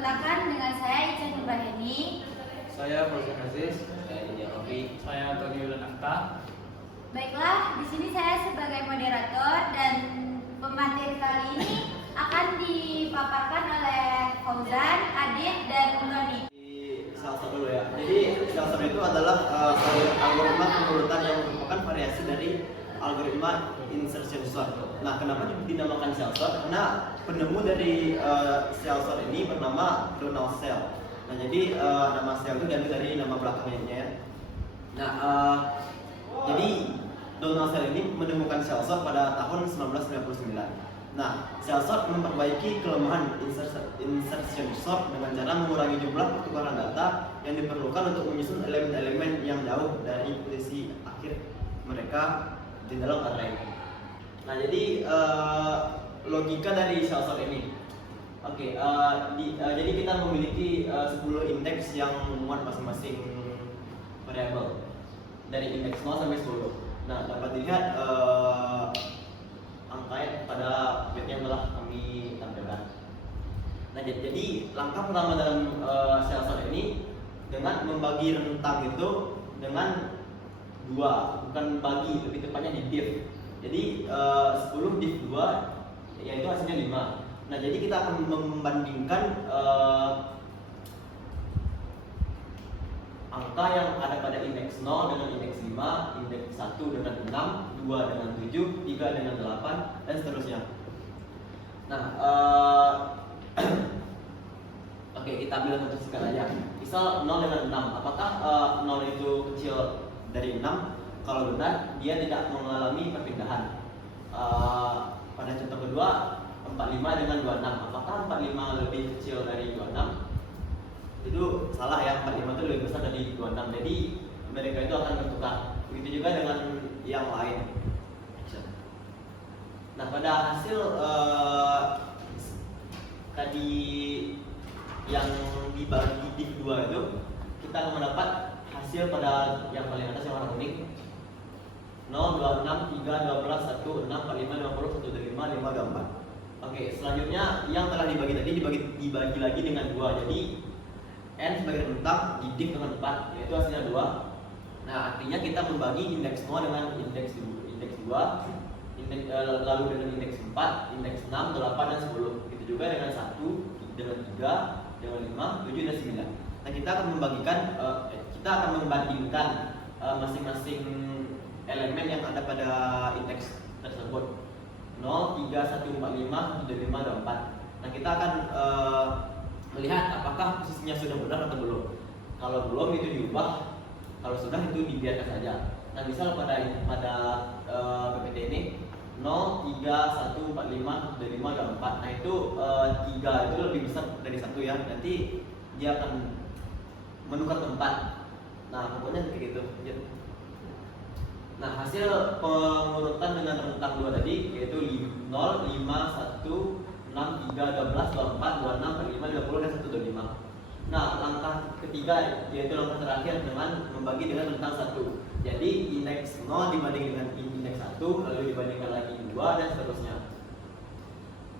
kontakan dengan saya Ica Nurbaheni. Saya Fauzan Aziz. Saya India Rofi. Saya Antonio Lanakta. Baiklah, di sini saya sebagai moderator dan pemateri kali ini akan dipaparkan oleh Fauzan, Adit, dan Noni. Salsa dulu ya. Jadi salsa itu adalah algoritma pengurutan yang merupakan variasi dari algoritma insertion sort. Nah, kenapa dinamakan cell sort? Karena penemu dari cell sort ini bernama Donald Cell. Nah, jadi nama cell itu diambil dari nama belakangnya ya. Nah, jadi Donald Cell ini menemukan cell sort pada tahun 1999. Nah, cell sort memperbaiki kelemahan insertion sort dengan cara mengurangi jumlah pertukaran data yang diperlukan untuk menyusun elemen-elemen yang jauh dari posisi akhir mereka di dalam array. Nah, jadi logika dari cell sort ini. Oke, jadi kita memiliki 10 indeks yang memuat masing-masing variabel dari indeks 0 sampai 10. Nah, dapat dilihat angka pada bit yang telah kami tampilkan. Nah, jadi langkah pertama dalam cell sort ini dengan membagi rentang itu dengan 2, bukan bagi, lebih tepatnya di div. Jadi 10 div 2 yaitu hasilnya 5. Nah, jadi kita akan membandingkan angka yang ada pada indeks 0 dengan indeks 5, indeks 1 dengan 6, 2 dengan 7, 3 dengan 8, dan seterusnya. Nah, oke, kita ambil contoh singkat aja. Misal 0 dengan 6, apakah 0 itu kecil dari 6? Kalau benar, dia tidak mengalami perpindahan. Pada contoh kedua, 45 dengan 26, apakah 45 lebih kecil dari 26? Itu salah ya, 45 itu lebih besar dari 26, jadi mereka itu akan bertukar. Begitu juga dengan yang lain. Nah, pada hasil tadi yang dibagi div 2 itu, kita akan mendapat hasil pada yang paling atas yang warna kuning 0, 26, 3, 12, 1, 6, 45, 50, 125, 5, 24. Oke, selanjutnya yang telah dibagi tadi dibagi lagi dengan 2. Jadi n sebagai rentang di div dengan 4, yaitu hasilnya 2. Nah, artinya kita membagi indeks 0 dengan indeks 2, lalu dengan indeks 4, indeks 6, 8, dan 10. Begitu juga dengan 1, dengan 3, dengan 5, 7, dan 9. Nah, kita akan membandingkan masing-masing elemen yang ada pada indeks tersebut. 0, 3, 1, 4, 5, 1, 5, dan 4. Nah, kita akan melihat apakah posisinya sudah benar atau belum. Kalau belum itu diubah, kalau sudah itu dibiarkan saja. Nah, misal pada PPT ini 0, 3, 1, 4, 5, 1, 5, dan 4. Nah, itu 3 itu lebih besar dari 1 ya. Nanti dia akan menukar tempat. Nah, pokoknya kayak gitu. Nah, hasil pengurutan dengan rentang 2 tadi yaitu 0, 5, 1, 6, 3, 12, 24, 26, 45, 50, dan 125. Nah, langkah ketiga yaitu langkah terakhir dengan membagi dengan rentang 1. Jadi indeks 0 dibanding dengan indeks 1, lalu dibandingkan lagi 2, dan seterusnya.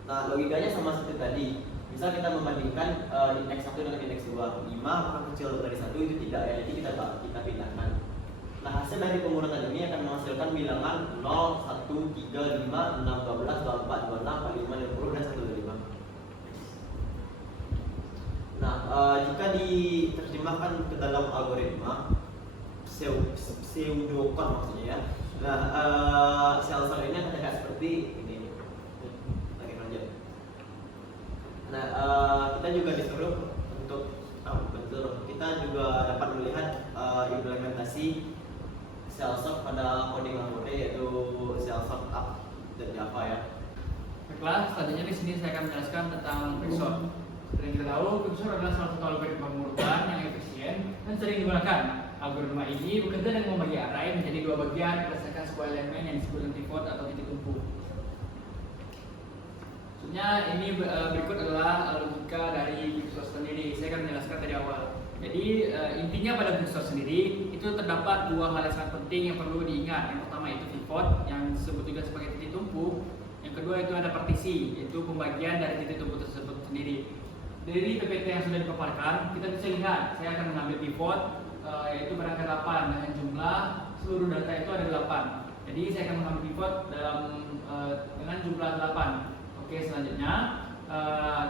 Nah, logikanya sama seperti tadi. Misal kita membandingkan indeks 1 dengan indeks 2, 5 apakah kecil dari 1? Itu tidak ya, jadi kita pindahkan. Nah, hasil dari pengurutan ini akan menghasilkan bilangan 0, 1, 3, 5, 6, 12, 24, 26, 45, 50, dan 125. Nah, jika diterjemahkan ke dalam algoritma pseudocode maksudnya ya. Nah, cell sort ini akan terlihat seperti ini. Lagi lanjut. Nah, kita juga disuruh untuk kita juga dapat melihat implementasi cell sort pada coding language yaitu cell sort up dan Java ya. Baiklah, selanjutnya di sini saya akan menjelaskan tentang quicksort. Seperti kita tahu, quicksort adalah salah satu algoritma pengurutan yang efisien dan sering digunakan. Algoritma ini bekerja dengan membagi array menjadi 2 bagian berdasarkan sebuah elemen yang disebut pivot atau titik tumpu. Maksudnya ini berikut adalah logika dari quicksort sendiri. Saya akan menjelaskan dari awal. Jadi intinya pada quicksort sendiri itu terdapat 2 hal yang sangat penting yang perlu diingat. Yang pertama itu pivot yang disebut juga sebagai titik tumpu. Yang kedua itu ada partisi, yaitu pembagian dari titik tumpu tersebut sendiri. dari PPT yang sudah dipaparkan, kita bisa lihat saya akan mengambil pivot yaitu pada angka 8 dengan jumlah seluruh data itu ada 8. Jadi saya akan mengambil pivot dengan jumlah 8. Oke, selanjutnya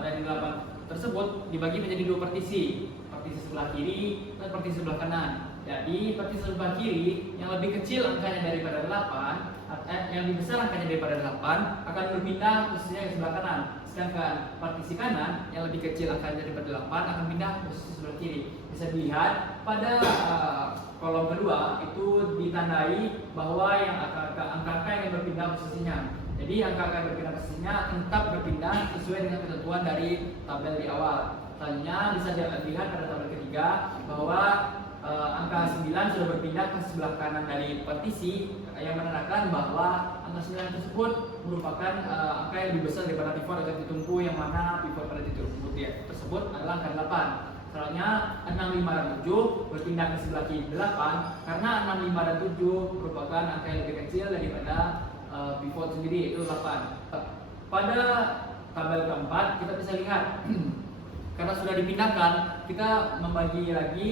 dari 8 tersebut dibagi menjadi dua partisi sebelah kiri dan partisi sebelah kanan. Jadi partisi sebelah kiri yang lebih kecil angkanya daripada 8, yang lebih besar angkanya daripada 8 akan berpindah posisinya ke sebelah kanan. Sedangkan partisi kanan yang lebih kecil angkanya daripada 8 akan pindah posisi sebelah kiri. Bisa dilihat pada kolom kedua itu ditandai bahwa yang angka-angka yang berpindah posisinya. Jadi angka-angka yang berpindah posisinya akan tetap berpindah sesuai dengan ketentuan dari tabel di awal. Selanjutnya bisa dilihat pada tabel ketiga bahwa angka 9 sudah berpindah ke sebelah kanan dari partisi yang menandakan bahwa angka 9 tersebut merupakan angka yang lebih besar daripada pivot agar ditumpu, yang mana pivot pada titik tersebut adalah angka 8. Misalnya 6, 5, dan 7 berpindah ke sebelah kiri 8 karena 6, 5, dan 7 merupakan angka yang lebih kecil daripada pivot sendiri, yaitu 8. Pada tabel keempat kita bisa lihat karena sudah dipindahkan, kita membagi lagi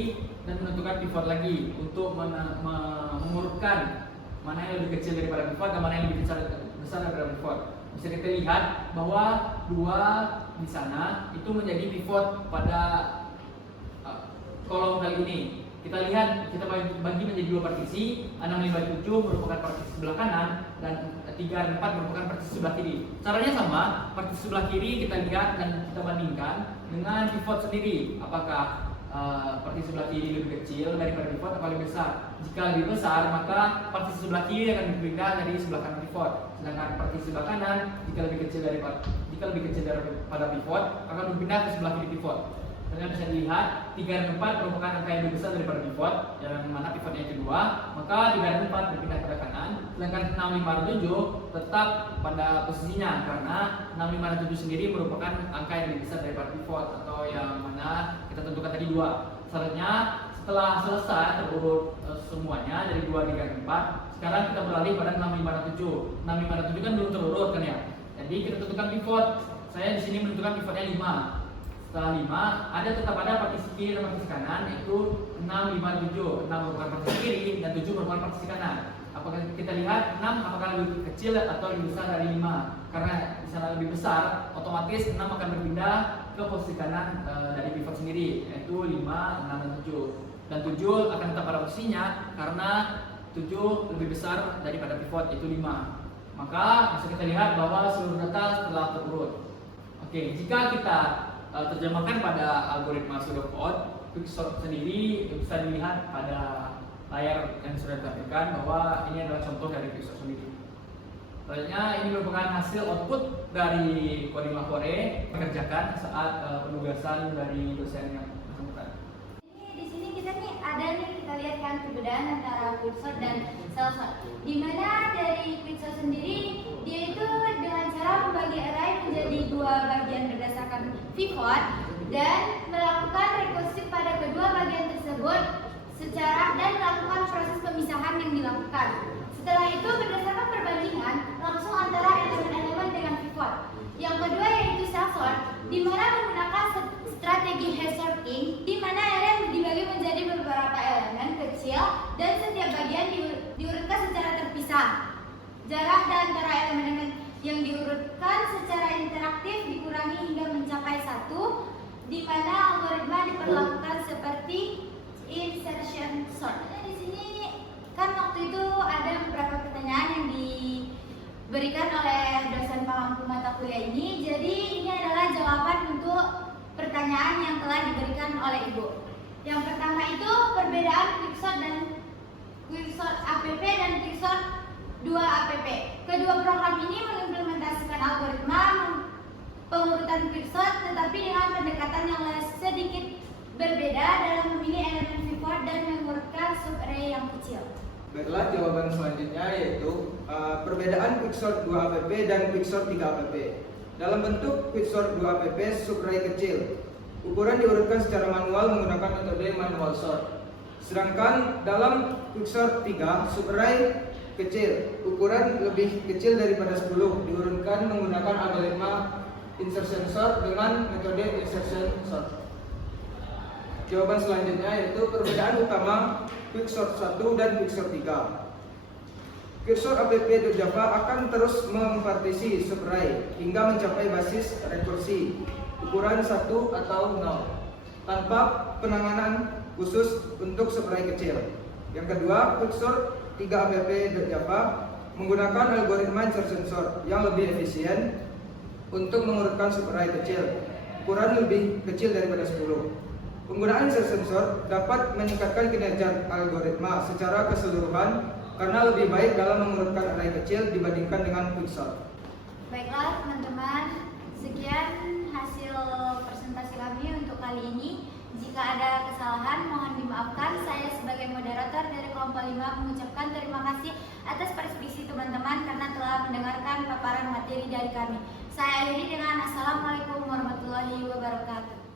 dan menentukan pivot lagi untuk mengurutkan mana yang lebih kecil daripada pivot dan mana yang lebih besar daripada pivot. Bisa kita lihat bahwa 2 di sana itu menjadi pivot pada kolom kali ini. Kita lihat, kita bagi menjadi dua partisi. 6, 5, 7 merupakan partisi sebelah kanan dan 3 dan 4 merupakan partisi sebelah kiri. Caranya sama, partisi sebelah kiri kita lihat dan kita bandingkan dengan pivot sendiri. Apakah partisi sebelah kiri lebih kecil daripada pivot atau lebih besar? Jika lebih besar, maka partisi sebelah kiri akan berpindah dari sebelah kanan pivot. Sedangkan partisi sebelah kanan jika lebih kecil daripada pivot akan berpindah ke sebelah kiri pivot. Kalian bisa dilihat 3 dan 4 merupakan angka yang lebih besar daripada pivot, yang mana pivotnya yang kedua, maka 3 dan 4 berpindah pada kanan. Sedangkan 6, 5, dan 7 tetap pada posisinya karena 6, 5, dan 7 sendiri merupakan angka yang lebih besar daripada pivot atau yang mana kita tentukan tadi 2. Selanjutnya setelah selesai terurut semuanya dari 2, 3, dan 4, sekarang kita beralih pada 6, 5, dan 7. 6, 5, dan 7 kan belum terurut kan ya. Jadi kita tentukan pivot. Saya di sini menentukan pivotnya 5. Setelah 5, tetap ada partisi kiri dan partisi kanan, yaitu 6, 5, 7. 6 merupakan partisi kiri dan 7 merupakan partisi kanan. Apakah kita lihat 6 apakah lebih kecil atau lebih besar dari 5? Karena di sana lebih besar, otomatis 6 akan berpindah ke posisi kanan dari pivot sendiri, yaitu 5, 6, dan 7. Dan 7 akan tetap pada posisinya karena 7 lebih besar daripada pivot, yaitu 5. Maka bisa kita lihat bahwa seluruh data telah terurut. Oke, jika kita terjemahkan pada algoritma pseudocode, quicksort sendiri bisa dilihat pada layar yang sudah ditampilkan bahwa ini adalah contoh dari quicksort sendiri. Selanjutnya ini merupakan hasil output dari coding Lahore dikerjakan saat penugasan dari dosen yang bersangkutan. Di sini kita lihat kan perbedaan antara quicksort dan cellsort. Di mana dari quicksort sendiri dia itu dengan cara membagi array menjadi dua bagian berdasarkan pivot dan melakukan rekursif pada kedua bagian tersebut dan melakukan proses pemisahan yang dilakukan. Setelah itu berdasarkan perbandingan langsung antara elemen-elemen dengan pivot. Yang kedua yaitu cellsort, di mana menggunakan strategi hash sorting, di mana array dibagi menjadi beberapa elemen kecil dan setiap bagian diurutkan secara terpisah. Jarak antara elemen yang diurutkan secara interaktif dikurangi hingga mencapai 1, di mana algoritma diperlakukan seperti insertion sort. Di sini kan waktu itu ada beberapa pertanyaan yang diberikan oleh dosen pemangku mata kuliah ini. Jadi ini adalah jawaban untuk pertanyaan yang telah diberikan oleh Ibu. Yang pertama itu perbedaan quicksort app dan quicksort 2 app. Kedua program ini mengimplementasikan algoritma pengurutan quicksort tetapi dengan pendekatan yang sedikit berbeda dalam memilih elemen pivot dan mengurutkan subarray yang kecil. Baiklah, jawaban selanjutnya yaitu perbedaan quicksort 2 app dan quicksort 3 app. Dalam bentuk quicksort 2 app subarray kecil, ukuran diurutkan secara manual menggunakan metode manual sort. Sedangkan dalam quicksort 3 subarray kecil, ukuran lebih kecil daripada 10, diurutkan menggunakan algoritma insertion sort dengan metode insertion sort. Jawaban selanjutnya yaitu perbedaan utama quicksort 1 dan quicksort 3. Quicksort app.java akan terus mempartisi subarray hingga mencapai basis rekursi ukuran 1 atau 0 tanpa penanganan khusus untuk subarray kecil. Yang kedua, quicksort 3 app.java menggunakan algoritma insertion sort yang lebih efisien untuk mengurutkan subarray kecil ukuran lebih kecil daripada 10. Penggunaan insertion sort dapat meningkatkan kinerja algoritma secara keseluruhan karena lebih baik dalam mengurutkan array kecil dibandingkan dengan quicksort. Baiklah teman-teman, sekian hasil presentasi kami untuk kali ini. Jika ada kesalahan mohon dimaafkan. Saya sebagai moderator dari kelompok 5 mengucapkan terima kasih atas partisipasi teman-teman karena telah mendengarkan paparan materi dari kami. Saya akhiri dengan Assalamualaikum warahmatullahi wabarakatuh.